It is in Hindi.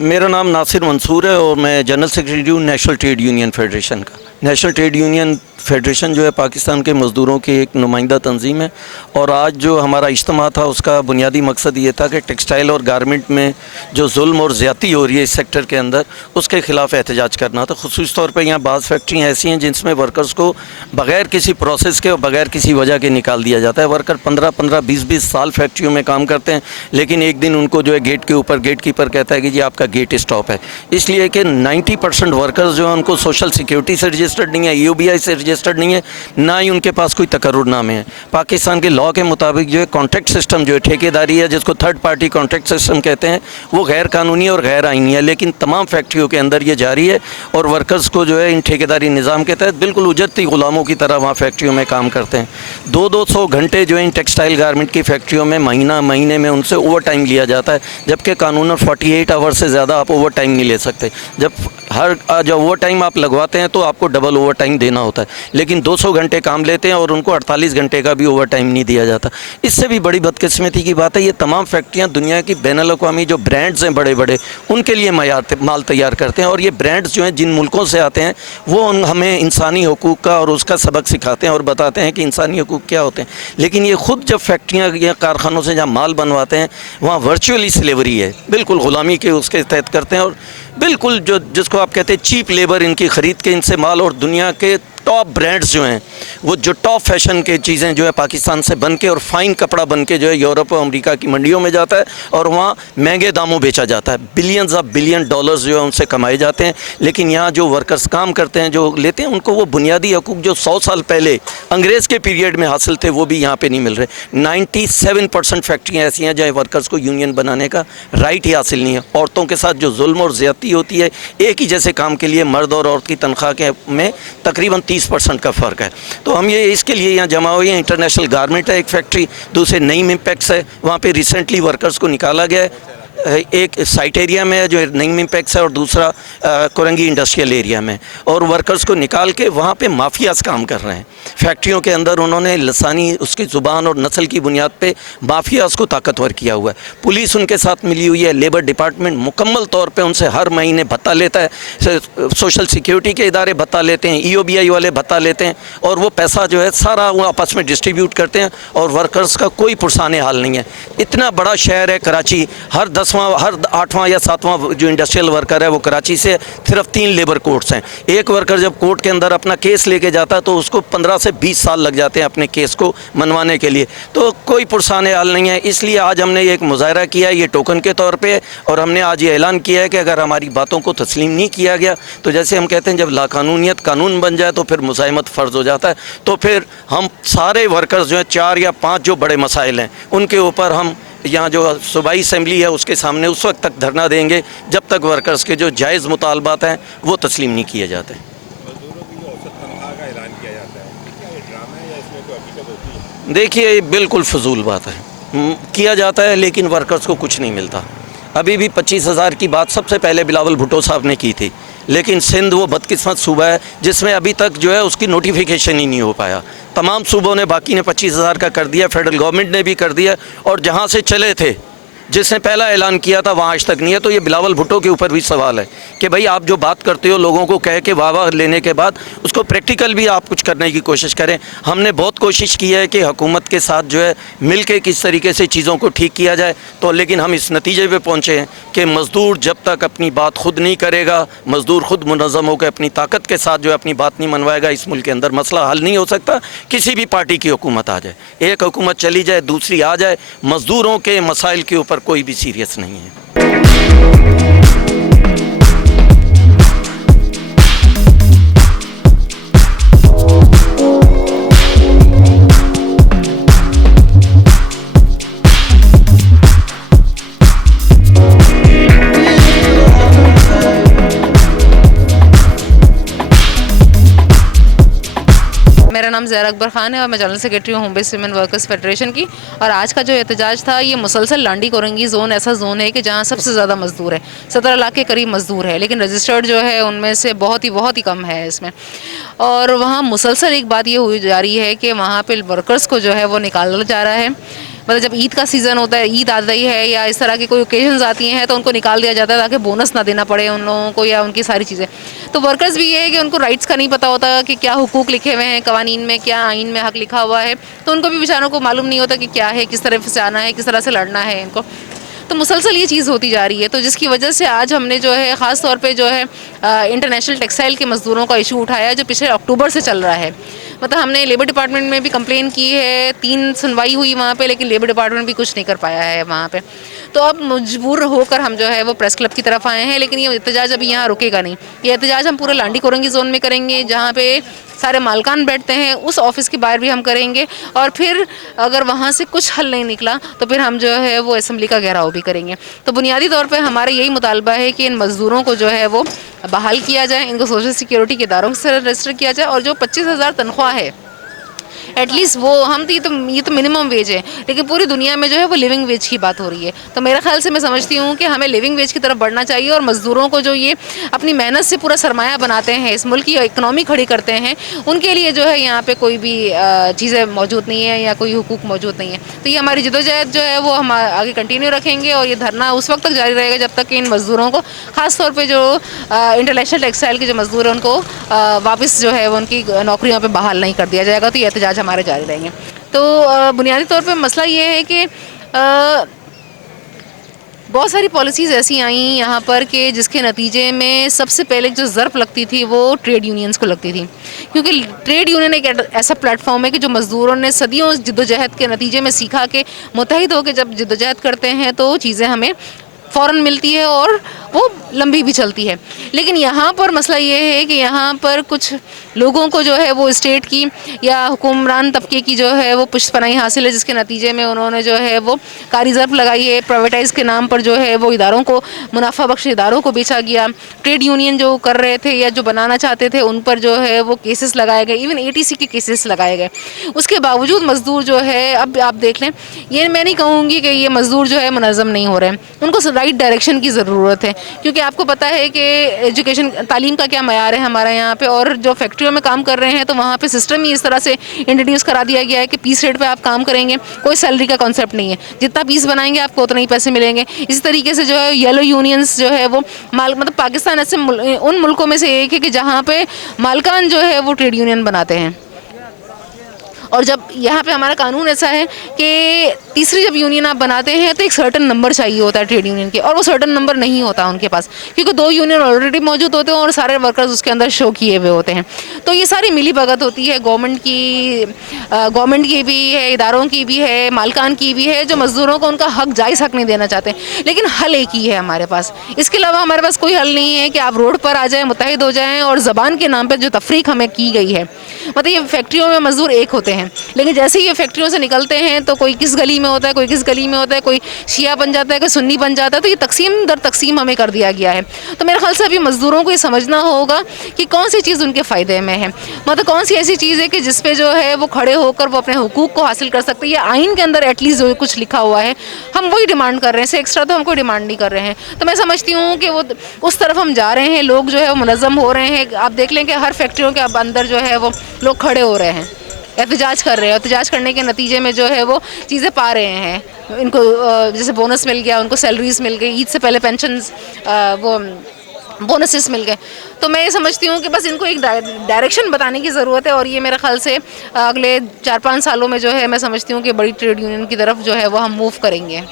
मेरा नाम नासिर मंसूर है और मैं जनरल सेक्रेटरी हूँ नेशनल ट्रेड यूनियन फेडरेशन का। नेशनल ट्रेड यूनियन फेडरेशन जो है पाकिस्तान के मज़दूरों की एक नुमाइंदा तंजीम है और आज जो हमारा इज्तिमा था उसका बुनियादी मकसद ये था कि टेक्सटाइल और गारमेंट में जो जुल्म और ज़्यादती हो रही है इस सेक्टर के अंदर उसके ख़िलाफ़ एहतजाज करना था। ख़ुसूस तौर पर यहाँ बाज़ फैक्ट्रियाँ ऐसी हैं जिनमें वर्कर्स को बग़ैर किसी प्रोसेस के और बग़ैर किसी वजह के निकाल दिया जाता है। वर्कर 15-15, 20-20 साल फैक्ट्रियों में काम करते हैं, लेकिन एक दिन उनको जो है गेट के ऊपर गेट कीपर कहता है कि जी आपका गेट स्टॉप है, इसलिए कि 90% वर्कर्स जो है उनको सोशल सिक्योरिटी से रजिस्टर्ड नहीं है, EOBI से रजिस्टर्ड नहीं है, ना ही उनके पास कोई तकर्रुरनामे हैं। पाकिस्तान के लॉ के मुताबिक जो है कॉन्ट्रैक्ट सिस्टम जो है ठेकेदारी है, जिसको थर्ड पार्टी कॉन्ट्रैक्ट सिस्टम कहते हैं, वो गैर कानूनी और गैर आईनी है, लेकिन तमाम फैक्ट्रियों के अंदर ये जारी है और वर्कर्स को जो है इन ठेकेदारी निज़ाम के तहत बिल्कुल उजरती ग़ुलामों की तरह वहाँ फैक्ट्रियों में काम करते हैं। 200 घंटे जो है इन टेक्सटाइल गारमेंट की फैक्ट्रियों में महीने में उनसे ओवर टाइम लिया जाता है, जबकि कानूनन 48 आवर से ज़्यादा आप ओवर टाइम नहीं ले सकते। जब ओवर टाइम आप लगवाते हैं तो आपको डबल ओवर टाइम देना होता है, लेकिन 200 घंटे काम लेते हैं और उनको 48 घंटे का भी ओवर टाइम नहीं दिया जाता। इससे भी बड़ी बदकिस्मती की बात है, ये तमाम फैक्ट्रियाँ दुनिया की बैनुल-अक़वामी जो ब्रांड्स हैं बड़े बड़े, उनके लिए माल तैयार करते हैं और ये ब्रांड्स जो हैं जिन मुल्कों से आते हैं वो हमें इंसानी हकूक़ का और उसका सबक सिखाते हैं और बताते हैं कि इंसानी हकूक़ क्या होते हैं, लेकिन ये ख़ुद जब फैक्ट्रियाँ या कारखानों से जहाँ माल बनवाते हैं वहाँ वर्चुअली स्लेवरी है, बिल्कुल ग़ुलामी के उसके तहत करते हैं और बिल्कुल जो जिसको आप कहते हैं चीप लेबर इनकी ख़रीद के इनसे माल, और दुनिया के टॉप ब्रांड्स जो हैं वो जो टॉप फैशन के चीज़ें जो है पाकिस्तान से बन के और फ़ाइन कपड़ा बन के जो है यूरोप और अमेरिका की मंडियों में जाता है और वहाँ महंगे दामों बेचा जाता है। बिलियंस ऑफ बिलियन डॉलर्स जो है उनसे कमाए जाते हैं, लेकिन यहाँ जो वर्कर्स काम करते हैं, जो लेते हैं, उनको वो बुनियादी हकूक़ जो 100 साल पहले अंग्रेज़ के पीरियड में हासिल थे वो भी यहाँ पर नहीं मिल रहे। 97% फैक्ट्रियाँ ऐसी हैं जहाँ वर्कर्स को यूनियन बनाने का राइट ही हासिल नहीं है। औरतों के साथ जो जुल्म और ज़्यादती होती है, एक ही जैसे काम के लिए मर्द और औरत की तनख्वाह के में तकरीबन 30% का फ़र्क है। तो हम ये इसके लिए यहाँ जमा हुए हैं। इंटरनेशनल गारमेंट है एक फैक्ट्री, दूसरे नईम इम्पैक्ट्स है, वहाँ पे रिसेंटली वर्कर्स को निकाला गया है। एक साइट एरिया में है जो नईम इम्पैक्ट्स है और दूसरा कोरंगी इंडस्ट्रियल एरिया में, और वर्कर्स को निकाल के वहाँ पे माफियाज काम कर रहे हैं। फैक्ट्रियों के अंदर उन्होंने लसानी उसकी ज़ुबान और नस्ल की बुनियाद पे माफियाज को ताकतवर किया हुआ है। पुलिस उनके साथ मिली हुई है, लेबर डिपार्टमेंट मुकम्मल तौर पे उनसे हर महीने भत्ता लेता है, सोशल सिक्योरिटी के इदारे भत्ता लेते हैं, EOBI वाले भत्ता लेते हैं, और वो पैसा जो है सारा वो आपस में डिस्ट्रीब्यूट करते हैं और वर्कर्स का कोई पुरसाने हाल नहीं है। इतना बड़ा शहर है कराची, हर 8वां या 7वां जो इंडस्ट्रियल वर्कर है वो कराची से, सिर्फ 3 लेबर कोर्ट्स हैं। एक वर्कर जब कोर्ट के अंदर अपना केस लेके जाता है तो उसको 15 से 20 साल लग जाते हैं अपने केस को मनवाने के लिए, तो कोई पुरसाने हाल नहीं है। इसलिए आज हमने एक मुजाहरा किया है, ये टोकन के तौर पे, और हमने आज ये ऐलान किया है कि अगर हमारी बातों को तस्लीम नहीं किया गया तो जैसे हम कहते हैं जब लाकानूनियत कानून बन जाए तो फिर मुज़ाहिमत फ़र्ज़ हो जाता है, तो फिर हम सारे वर्कर्स जो हैं 4 या 5 जो बड़े मसाइल हैं उनके ऊपर हम यहाँ जो सूबाई असम्बली है उसके सामने उस वक्त तक धरना देंगे जब तक वर्कर्स के जो जायज़ मुतालबात हैं वो तस्लीम नहीं किए जाते। देखिए ये बिल्कुल फजूल बात है, किया जाता है लेकिन वर्कर्स को कुछ नहीं मिलता। अभी भी 25,000 की बात सबसे पहले बिलावल भुट्टो साहब ने की थी, लेकिन सिंध वो बदकिस्मत सूबा है जिसमें अभी तक जो है उसकी नोटिफिकेशन ही नहीं हो पाया। तमाम सूबों ने बाकी ने 25,000 का कर दिया, फेडरल गवर्नमेंट ने भी कर दिया, और जहाँ से चले थे जिसने पहला ऐलान किया था वहाँ आज तक नहीं है। तो ये बिलावल भुट्टो के ऊपर भी सवाल है कि भाई आप जो बात करते हो लोगों को कह के वाह लेने के बाद उसको प्रैक्टिकल भी आप कुछ करने की कोशिश करें। हमने बहुत कोशिश की है कि हुकूमत के साथ जो है मिल के किस तरीके से चीज़ों को ठीक किया जाए, तो लेकिन हम इस नतीजे पे पहुँचे हैं कि मज़दूर जब तक अपनी बात खुद नहीं करेगा, मज़दूर खुद मुनज़्ज़म होकर अपनी ताकत के साथ जो है अपनी बात नहीं मनवाएगा, इस मुल्क के अंदर मसला हल नहीं हो सकता। किसी भी पार्टी की हुकूमत आ जाए, एक हुकूमत चली जाए दूसरी आ जाए, मज़दूरों के मसाइल के ऊपर कोई भी सीरियस नहीं है। मेरा नाम ज़हरा अकबर ख़ान है और मैं जनरल सेक्रेटरी हूँ home based women workers federation की। और आज का जो एहतजाज था ये मुसलसल लांडी कोरंगी ज़ोन ऐसा ज़ोन है कि जहाँ सबसे ज़्यादा मज़दूर है, 17 लाख के करीब मज़दूर है, लेकिन रजिस्टर्ड जो है उनमें से बहुत ही कम है इसमें। और वहाँ मुसलसल एक बात ये हुई जा रही है कि वहाँ पे वर्कर्स को जो है वो निकाला जा रहा है, मतलब जब ईद का सीज़न होता है, ईद आ रही है या इस तरह की कोई ओकेजन्स आती हैं तो उनको निकाल दिया जाता है ताकि बोनस ना देना पड़े उन लोगों को या उनकी सारी चीज़ें। तो वर्कर्स भी ये है कि उनको राइट्स का नहीं पता होता कि क्या हुकूक लिखे हुए हैं कवानीन में, क्या आइन में हक लिखा हुआ है, तो उनको भी बेचारों को मालूम नहीं होता कि क्या है, किस तरफ से आना है, किस तरह से लड़ना है इनको। तो मुसलसल ये चीज़ होती जा रही है, तो जिसकी वजह से आज हमने जो है ख़ास तौर पे जो है इंटरनेशनल टेक्सटाइल के मज़दूरों का इशू उठाया जो पिछले अक्टूबर से चल रहा है। मतलब हमने लेबर डिपार्टमेंट में भी कंप्लेन की है, 3 सुनवाई हुई वहाँ पे, लेकिन लेबर डिपार्टमेंट भी कुछ नहीं कर पाया है वहाँ पे। तो अब मजबूर होकर हम जो है वो प्रेस क्लब की तरफ आए हैं, लेकिन ये एहतजाज अभी यहाँ रुकेगा नहीं। ये एहतजाज हम पूरे लांडी कोरंगी ज़ोन में करेंगे जहाँ पे सारे मालकान बैठते हैं, उस ऑफिस के बाहर भी हम करेंगे, और फिर अगर वहाँ से कुछ हल नहीं निकला तो फिर हम जो है वो असेंबली का घेराव भी करेंगे। तो बुनियादी तौर पे हमारा यही मुतालबा है कि इन मज़दूरों को जो है वो बहाल किया जाए, इनको सोशल सिक्योरिटी के इदारों से रजिस्टर किया जाए, और जो 25,000 तनख्वाह है एटलीस्ट वो हम तो ये तो मिनिमम वेज है, लेकिन पूरी दुनिया में जो है वो लिविंग वेज की बात हो रही है। तो मेरे ख्याल से मैं समझती हूँ कि हमें लिविंग वेज की तरफ बढ़ना चाहिए, और मज़दूरों को जो ये अपनी मेहनत से पूरा सरमाया बनाते हैं, इस मुल्क की इकनॉमी खड़ी करते हैं, उनके लिए जो है यहाँ पे कोई भी चीज़ें मौजूद नहीं है या कोई हुकूक मौजूद नहीं है। तो ये हमारी जदोजहद जो है वो हम आगे कंटिन्यू रखेंगे, और ये धरना उस वक्त तक जारी रहेगा जब तक कि इन मज़दूरों को, ख़ास तौर पर जो इंटरनेशनल टेक्सटाइल के जो मज़दूर हैं उनको वापस जो है वो उनकी नौकरियों पर बहाल नहीं कर दिया जाएगा। तो ये एहतजाज हमारे जारी रहेंगे। तो बुनियादी तौर पे मसला ये है कि बहुत सारी पॉलिसीज़ ऐसी आई यहाँ पर कि जिसके नतीजे में सबसे पहले जो ज़र्फ लगती थी वो ट्रेड यूनियंस को लगती थी, क्योंकि ट्रेड यूनियन एक ऐसा प्लेटफॉर्म है कि जो मज़दूरों ने सदियों जद्दोजहद के नतीजे में सीखा कि मुत्तहिद होकर जब जद्दोजहद करते हैं तो चीज़ें हमें फ़ौरन मिलती है और वो लंबी भी चलती है। लेकिन यहाँ पर मसला ये है कि यहाँ पर कुछ लोगों को जो है वो स्टेट की या हुक्मरान तबके की जो है वो पुष्टपनाही हासिल है, जिसके नतीजे में उन्होंने जो है वो कारी ज़र्फ लगाई है। प्राइवेटाइज़ के नाम पर जो है वो इदारों को, मुनाफा बख्श इदारों को बेचा गया। ट्रेड यूनियन जो कर रहे थे या जो बनाना चाहते थे उन पर जो है वो केसेस लगाए गए, इवन ATC के केसेस लगाए गए। उसके बावजूद मज़दूर जो है, अब आप देख लें, ये मैं नहीं कहूँगी कि ये मज़दूर जो है मुनज़्ज़म नहीं हो रहे हैं, उनको राइट डायरेक्शन की ज़रूरत है, क्योंकि आपको पता है कि एजुकेशन तालीम का क्या मयार है हमारा यहाँ पे, और जो फैक्ट्रियों में काम कर रहे हैं तो वहाँ पे सिस्टम ही इस तरह से इंट्रोड्यूस करा दिया गया है कि पीस रेट पे आप काम करेंगे, कोई सैलरी का कॉन्सेप्ट नहीं है, जितना पीस बनाएंगे आपको उतना ही पैसे मिलेंगे। इसी तरीके से जो है येलो यूनियंस जो है वो मतलब पाकिस्तान ऐसे उन मुल्कों में से एक है कि जहाँ पे मालकान जो है वो ट्रेड यूनियन बनाते हैं, और जब यहाँ पे हमारा कानून ऐसा है कि तीसरी जब यूनियन आप बनाते हैं तो एक सर्टन नंबर चाहिए होता है ट्रेड यूनियन के, और वो सर्टन नंबर नहीं होता उनके पास, क्योंकि 2 यूनियन ऑलरेडी मौजूद होते हैं और सारे वर्कर्स उसके अंदर शो किए हुए होते हैं। तो ये सारी मिली भगत होती है, गवर्नमेंट की भी है, इदारों की भी है, मालकान की भी है, जो मज़दूरों को उनका हक जायज़ हक नहीं देना चाहते। लेकिन हल एक ही है हमारे पास, इसके अलावा हमारे पास कोई हल नहीं है कि आप रोड पर आ जाएँ, मुत्तहिद हो जाएँ, और ज़बान के नाम पर जो तफरीक हमें की गई है, मतलब ये फैक्ट्रियों में मज़दूर एक होते हैं, लेकिन जैसे ही ये फैक्ट्रियों से निकलते हैं तो कोई किस गली में होता है, कोई किस गली में होता है, कोई शिया बन जाता है, कोई सुन्नी बन जाता है। तो ये तकसीम दर तकसीम हमें कर दिया गया है। तो मेरे ख्याल से अभी मज़दूरों को ये समझना होगा कि कौन सी चीज़ उनके फ़ायदे में है, मतलब कौन सी ऐसी चीज़ है कि जिस पे जो है वो खड़े होकर वो अपने हुकूक को हासिल कर सकते हैं, या आइन के अंदर एटलीस्ट जो कुछ लिखा हुआ है हम वही डिमांड कर रहे हैं, इससे एक्स्ट्रा तो हम कोई डिमांड नहीं कर रहे हैं। तो मैं समझती हूँ कि वो उस तरफ हम जा रहे हैं, लोग जो है वो मुनज़्ज़म हो रहे हैं। आप देख लें कि हर फैक्ट्रियों के अंदर जो है वो लोग खड़े हो रहे हैं, एहतजाज कर रहे हैं, एहतजाज करने के नतीजे में जो है वो चीज़ें पा रहे हैं। इनको जैसे बोनस मिल गया, उनको सैलरीज मिल गई, ईद से पहले पेंशन्स वो बोनसेस मिल गए। तो मैं ये समझती हूँ कि बस इनको एक डायरेक्शन बताने की ज़रूरत है, और ये मेरे ख्याल से अगले 4-5 सालों में जो है मैं समझती हूँ कि बड़ी ट्रेड यूनियन की तरफ जो है वो हम मूव करेंगे।